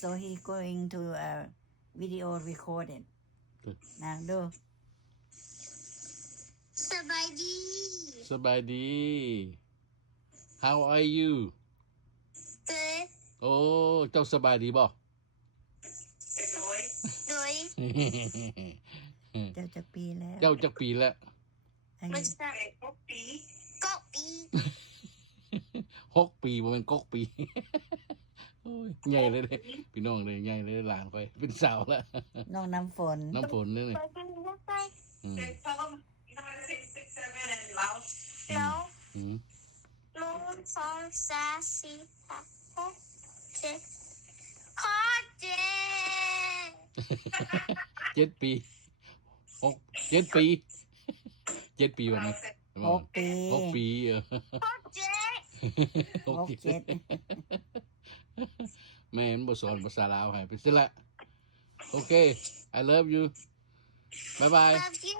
so he going to video recorded นะดู สบายดี สบายดี How are you เกิด โอ้เจ้าสบายดีบ่ โดย เจ้าจักปีแล้ว เจ้าจักปีแล้ว อา มั ยุ นจะก็ปี 6 ปีบ่แม่นกกปี โอ้ยใหญ่เลยเด้พี่น้องเลยใหญ่เลยหลานค่อยเป็นสาวแล้ว น้องน้ำฝน น้ำฝนนี่ ไปกันแล้วไป อืม Tell them you know how to say 6, 7 and loud. แล้ว อืม ลง2 3 4 5 6 7ขอเจ 7 ปี7 ปี7 ปีว่ามั้ย 6 ปี 6 ปีขอเจ 6 7 แม่มันบ่สอนภาษาลาวให้ไปซิละโอเค I love you bye bye love you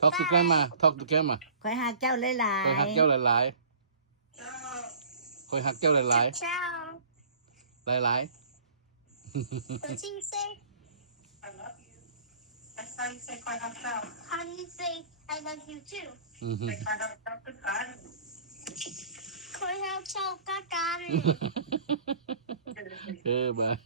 talk to grandma talk to grandma ค่อยฮักเจ้าหลาย ค่อยฮักเจ้าหลาย Oh, ๆค่อยฮักเจ้าหลาย เจ้า ๆหลาย What do you say? I love you. That's how you say quite up now. How do you say I love you too? ๆอือฮึ Say quite up now to God. คอยเฮาเจ้ากัน บาย